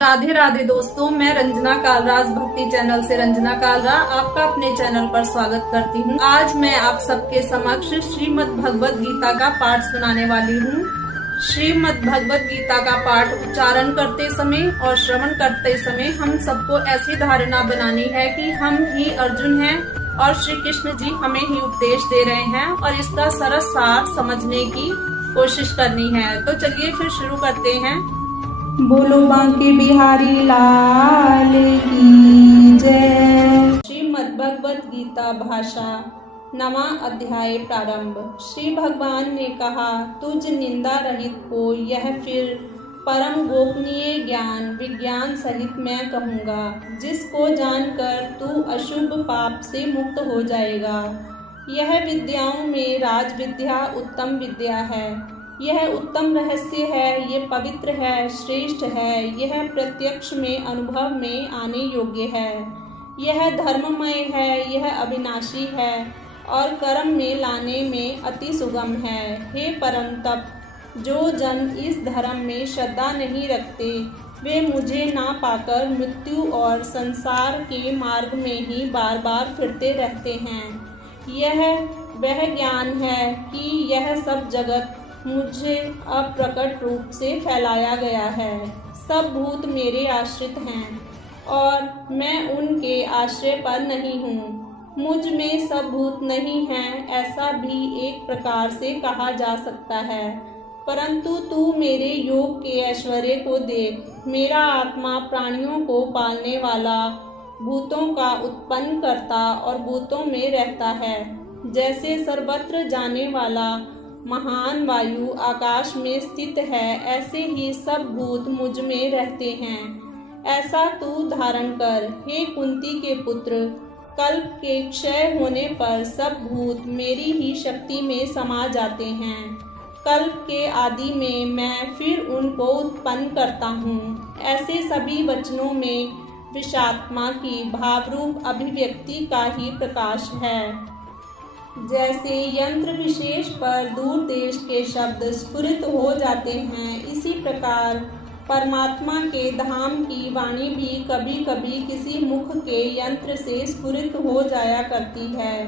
राधे राधे दोस्तों, मैं रंजना कालराज भक्ति चैनल से रंजना कालरा आपका अपने चैनल पर स्वागत करती हूँ। आज मैं आप सबके समक्ष श्रीमद् भगवत गीता का पाठ सुनाने वाली हूँ। श्रीमद् भगवत गीता का पाठ उच्चारण करते समय और श्रवण करते समय हम सबको ऐसी धारणा बनानी है कि हम ही अर्जुन हैं और श्री कृष्ण जी हमें ही उपदेश दे रहे हैं और इसका सरस सार समझने की कोशिश करनी है। तो चलिए फिर शुरू करते हैं। बोलो बांके बिहारी लाल की जय। श्रीमद् भगवत गीता भाषा 9वां अध्याय प्रारंभ। श्री भगवान ने कहा, तुझ निंदा रहित को यह फिर परम गोपनीय ज्ञान विज्ञान सहित मैं कहूँगा, जिसको जानकर तू अशुभ पाप से मुक्त हो जाएगा। यह विद्याओं में राज विद्या उत्तम विद्या है। यह उत्तम रहस्य है, ये पवित्र है, श्रेष्ठ है, यह प्रत्यक्ष में अनुभव में आने योग्य है। यह धर्ममय है, यह अविनाशी है और कर्म में लाने में अति सुगम है। हे परम तप, जो जन इस धर्म में श्रद्धा नहीं रखते वे मुझे ना पाकर मृत्यु और संसार के मार्ग में ही बार बार फिरते रहते हैं। यह वह ज्ञान है कि यह सब जगत मुझे अप्रकट रूप से फैलाया गया है। सब भूत मेरे आश्रित हैं और मैं उनके आश्रय पर नहीं हूँ। मुझ में सब भूत नहीं हैं, ऐसा भी एक प्रकार से कहा जा सकता है। परंतु तू मेरे योग के ऐश्वर्य को देख। मेरा आत्मा प्राणियों को पालने वाला, भूतों का उत्पन्न करता और भूतों में रहता है। जैसे सर्वत्र जाने वाला महान वायु आकाश में स्थित है, ऐसे ही सब भूत मुझ में रहते हैं। ऐसा तू धारण कर। हे कुंती के पुत्र, कल्प के क्षय होने पर सब भूत मेरी ही शक्ति में समा जाते हैं। कल्प के आदि में मैं फिर उनको उत्पन्न करता हूँ। ऐसे सभी वचनों में विषात्मा की भावरूप अभिव्यक्ति का ही प्रकाश है। जैसे यंत्र विशेष पर दूर देश के शब्द स्फुरित हो जाते हैं, इसी प्रकार परमात्मा के धाम की वाणी भी कभी कभी किसी मुख के यंत्र से स्फुरित हो जाया करती है।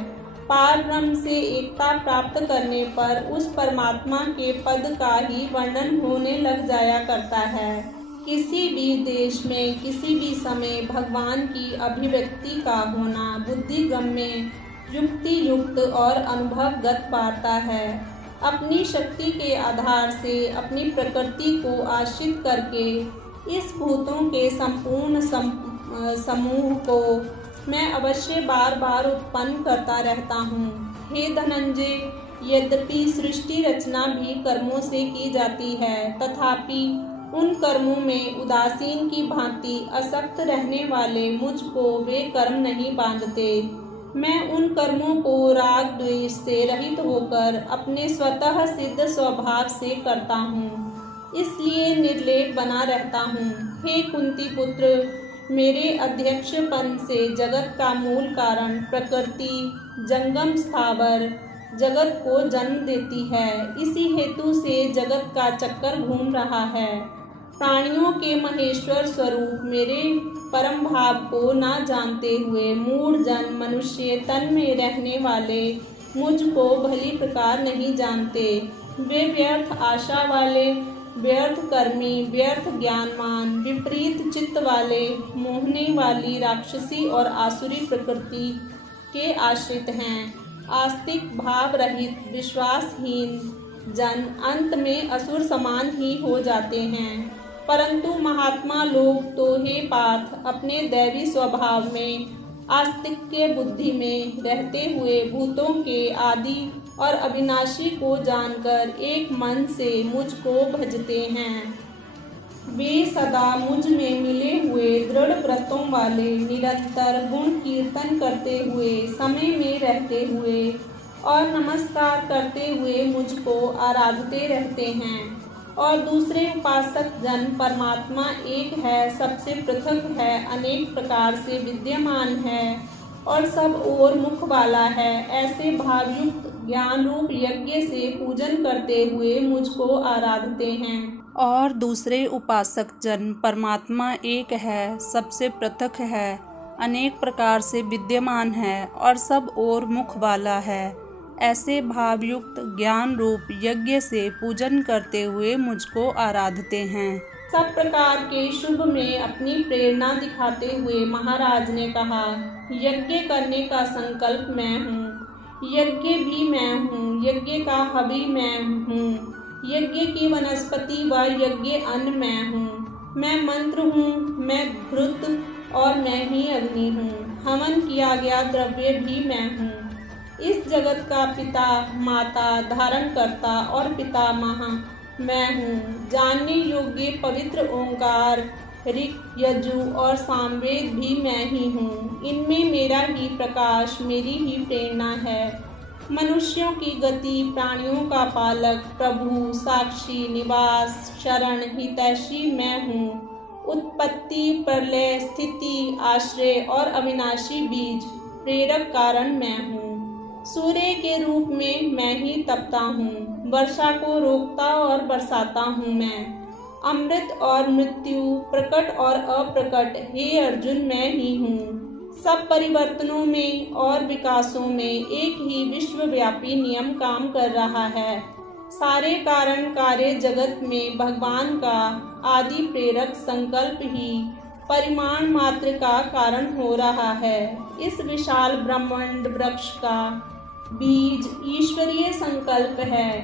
पार ब्रह्म से एकता प्राप्त करने पर उस परमात्मा के पद का ही वर्णन होने लग जाया करता है। किसी भी देश में किसी भी समय भगवान की अभिव्यक्ति का होना बुद्धिगम में युक्ति युक्त और अनुभवगत वार्ता है। अपनी शक्ति के आधार से अपनी प्रकृति को आश्रित करके इस भूतों के संपूर्ण समूह को मैं अवश्य बार बार उत्पन्न करता रहता हूँ। हे धनंजय, यद्यपि सृष्टि रचना भी कर्मों से की जाती है, तथापि उन कर्मों में उदासीन की भांति असक्त रहने वाले मुझको वे कर्म नहीं बांधते। मैं उन कर्मों को राग द्वेष से रहित होकर अपने स्वतः सिद्ध स्वभाव से करता हूँ, इसलिए निर्लेप बना रहता हूँ। हे कुंती पुत्र, मेरे अध्यक्षपन से जगत का मूल कारण प्रकृति जंगम स्थावर जगत को जन्म देती है। इसी हेतु से जगत का चक्कर घूम रहा है। प्राणियों के महेश्वर स्वरूप मेरे परम भाव को ना जानते हुए मूढ़ जन मनुष्य तन में रहने वाले मुझको भली प्रकार नहीं जानते। वे व्यर्थ आशा वाले, व्यर्थ कर्मी, व्यर्थ ज्ञानमान, विपरीत चित्त वाले, मोहने वाली राक्षसी और आसुरी प्रकृति के आश्रित हैं। आस्तिक भाव रहित विश्वासहीन जन अंत में असुर समान ही हो जाते हैं। परंतु महात्मा लोग तो हे पार्थ, अपने दैवी स्वभाव में आस्तिक्य बुद्धि में रहते हुए भूतों के आदि और अविनाशी को जानकर एक मन से मुझको भजते हैं। वे सदा मुझ में मिले हुए दृढ़ व्रतों वाले, निरंतर गुण कीर्तन करते हुए, समय में रहते हुए और नमस्कार करते हुए मुझको आराधते रहते हैं। और दूसरे उपासक जन परमात्मा एक है, सबसे पृथक है, अनेक प्रकार से विद्यमान है और सब ओर मुख वाला है। ऐसे भावयुक्त ज्ञान रूप यज्ञ से पूजन करते हुए मुझको आराधते हैं और दूसरे उपासक जन परमात्मा एक है, सबसे पृथक है, अनेक प्रकार से विद्यमान है और सब ओर मुख वाला है। ऐसे भावयुक्त ज्ञान रूप यज्ञ से पूजन करते हुए मुझको आराधते हैं। सब प्रकार के शुभ में अपनी प्रेरणा दिखाते हुए महाराज ने कहा, यज्ञ करने का संकल्प मैं हूँ, यज्ञ भी मैं हूँ, यज्ञ का हवि मैं हूँ, यज्ञ की वनस्पति व यज्ञ अन्न मैं हूँ, मैं मंत्र हूँ, मैं घृत और मैं ही अग्नि हूँ, हवन किया गया द्रव्य भी मैं हूँ। इस जगत का पिता, माता, धारण करता और पितामह मैं हूँ। जानने योग्य पवित्र ओंकार, ऋक्, यजु और सामवेद भी मैं ही हूँ। इनमें मेरा ही प्रकाश, मेरी ही प्रेरणा है। मनुष्यों की गति, प्राणियों का पालक, प्रभु, साक्षी, निवास, शरण, हितैषी मैं हूँ। उत्पत्ति, प्रलय, स्थिति, आश्रय और अविनाशी बीज, प्रेरक कारण मैं हूँ। सूर्य के रूप में मैं ही तपता हूँ, वर्षा को रोकता और बरसाता हूँ मैं। अमृत और मृत्यु, प्रकट और अप्रकट, हे अर्जुन मैं ही हूँ। सब परिवर्तनों में और विकासों में एक ही विश्वव्यापी नियम काम कर रहा है। सारे कारण कार्य जगत में भगवान का आदि प्रेरक संकल्प ही परिमाण मात्र का कारण हो रहा है। इस विशाल ब्रह्मांड वृक्ष का बीज ईश्वरीय संकल्प है।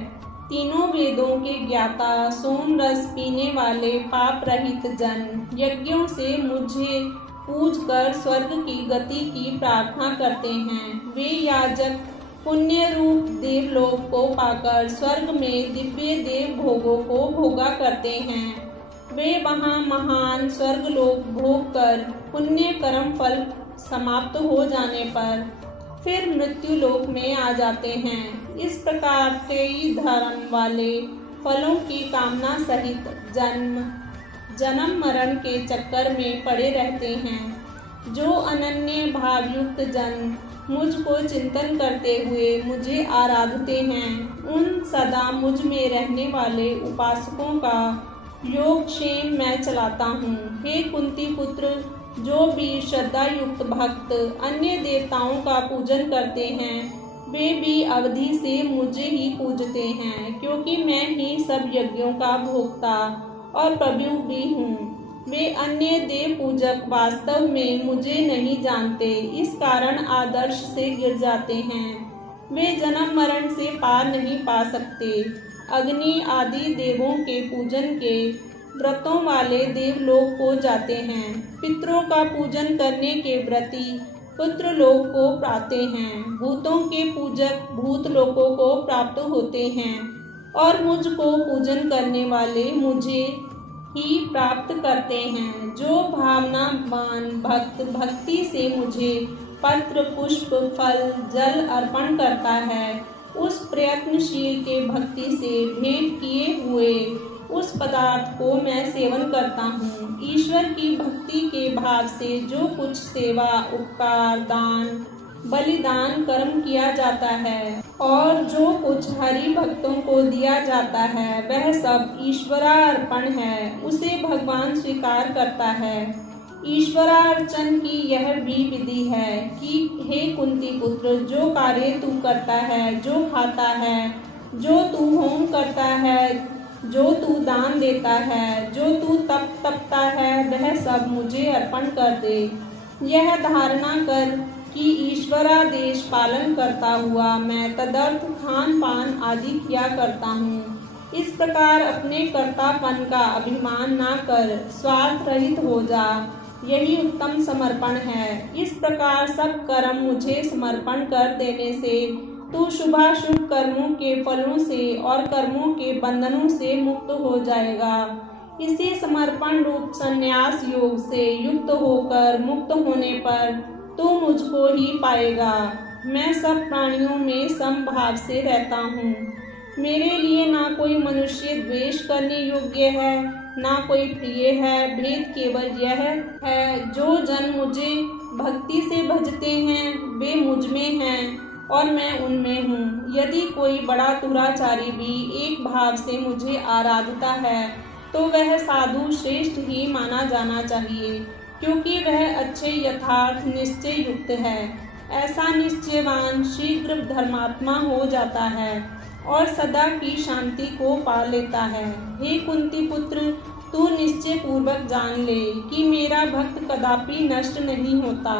तीनों वेदों के ज्ञाता, सोम रस पीने वाले पाप रहित जन यज्ञों से मुझे पूज कर स्वर्ग की गति की प्रार्थना करते हैं। वे याजक पुण्य रूप देवलोक को पाकर स्वर्ग में दिव्य देव भोगों को भोगा करते हैं। वे वहाँ महान स्वर्गलोक भोग कर पुण्य कर्म फल समाप्त हो जाने पर फिर मृत्यु लोक में आ जाते हैं। इस प्रकार कई धर्म वाले फलों की कामना सहित जन्म मरण के चक्कर में पड़े रहते हैं। जो अनन्य भावयुक्त जन मुझको चिंतन करते हुए मुझे आराधते हैं, उन सदा मुझ में रहने वाले उपासकों का योगक्षेम मैं चलाता हूँ। हे कुंती पुत्र, जो भी श्रद्धा युक्त भक्त अन्य देवताओं का पूजन करते हैं, वे भी अवधि से मुझे ही पूजते हैं, क्योंकि मैं ही सब यज्ञों का भोक्ता और प्रभु भी हूँ। वे अन्य देव पूजक वास्तव में मुझे नहीं जानते, इस कारण आदर्श से गिर जाते हैं। वे जन्म मरण से पार नहीं पा सकते। अग्नि आदि देवों के पूजन के व्रतों वाले देवलोक को जाते हैं। पितरों का पूजन करने के व्रती पुत्र लोक को पाते हैं। भूतों के पूजक भूत लोकों को प्राप्त होते हैं और मुझको पूजन करने वाले मुझे ही प्राप्त करते हैं। जो भावनावान भक्त भक्ति से मुझे पत्र, पुष्प, फल, जल अर्पण करता है, उस प्रयत्नशील के भक्ति से भेंट किए हुए उस पदार्थ को मैं सेवन करता हूँ। ईश्वर की भक्ति के भाव से जो कुछ सेवा, उपकार, दान, बलिदान कर्म किया जाता है और जो कुछ हरि भक्तों को दिया जाता है, वह सब ईश्वरार्पण है, उसे भगवान स्वीकार करता है। ईश्वरार्चन की यह भी विधि है कि हे कुंती पुत्र, जो कार्य तू करता है, जो खाता है, जो तू होम करता है, जो तू दान देता है, जो तू तपता है, वह सब मुझे अर्पण कर दे। यह धारणा कर कि ईश्वरादेश पालन करता हुआ मैं तदर्थ खान पान आदि किया करता हूँ। इस प्रकार अपने कर्तापन का अभिमान ना कर स्वार्थ रहित हो जा, यही उत्तम समर्पण है। इस प्रकार सब कर्म मुझे समर्पण कर देने से तू शुभाशुभ कर्मों के फलों से और कर्मों के बंधनों से मुक्त हो जाएगा। इसी समर्पण रूप संन्यास योग से युक्त होकर मुक्त होने पर तू मुझको ही पाएगा। मैं सब प्राणियों में समभाव से रहता हूँ। मेरे लिए ना कोई मनुष्य द्वेष करने योग्य है, ना कोई प्रिय है। भेद केवल यह है, जो जन मुझे भक्ति से भजते हैं, वे मुझ में हैं और मैं उनमें हूँ। यदि कोई बड़ा दुराचारी भी एक भाव से मुझे आराधता है, तो वह साधु श्रेष्ठ ही माना जाना चाहिए, क्योंकि वह अच्छे यथार्थ निश्चय युक्त है। ऐसा निश्चयवान शीघ्र धर्मात्मा हो जाता है और सदा की शांति को पा लेता है। हे कुंती पुत्र, तू निश्चय पूर्वक जान ले कि मेरा भक्त कदापि नष्ट नहीं होता,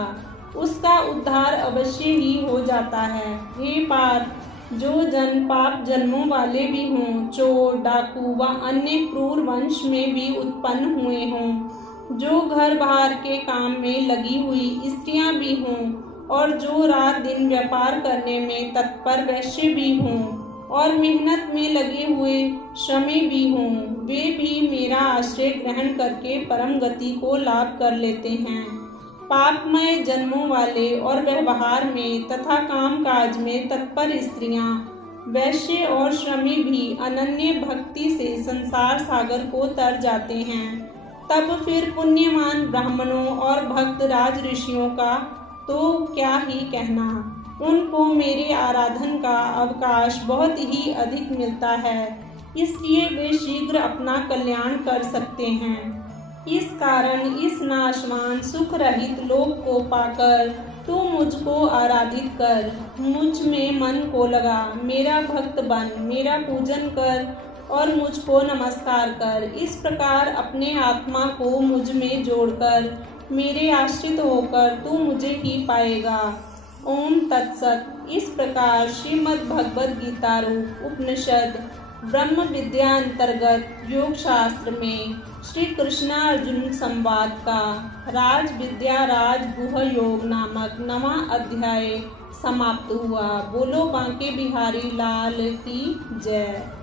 उसका उद्धार अवश्य ही हो जाता है। हे पार्थ, जो जन पाप जन्मों वाले भी हों, चोर, डाकू व अन्य क्रूर वंश में भी उत्पन्न हुए हों, जो घर बाहर के काम में लगी हुई स्त्रियां भी हों, और जो रात दिन व्यापार करने में तत्पर वैश्य भी हों, और मेहनत में लगे हुए श्रमी भी हों, वे भी मेरा आश्रय ग्रहण करके परम गति को लाभ कर लेते हैं। पापमय जन्मों वाले और व्यवहार में तथा कामकाज में तत्पर स्त्रियां, वैश्य और श्रमी भी अनन्य भक्ति से संसार सागर को तर जाते हैं। तब फिर पुण्यवान ब्राह्मणों और भक्त राज ऋषियों का तो क्या ही कहना, उनको मेरे आराधन का अवकाश बहुत ही अधिक मिलता है, इसलिए वे शीघ्र अपना कल्याण कर सकते हैं। इस कारण इस नाशवान सुख रहित लोक को पाकर तू मुझको आराधित कर, मुझ में मन को लगा, मेरा भक्त बन, मेरा पूजन कर और मुझको नमस्कार कर। इस प्रकार अपने आत्मा को मुझ में जोड़कर मेरे आश्रित होकर तू मुझे ही पाएगा। ओम तत्सत। इस प्रकार श्रीमद् भगवद गीता रूप उपनिषद ब्रह्म विद्या अंतर्गत योग शास्त्र में श्री कृष्ण अर्जुन संवाद का राज विद्या राज गुह योग नामक 9वां अध्याय समाप्त हुआ। बोलो बांके बिहारी लाल की जय।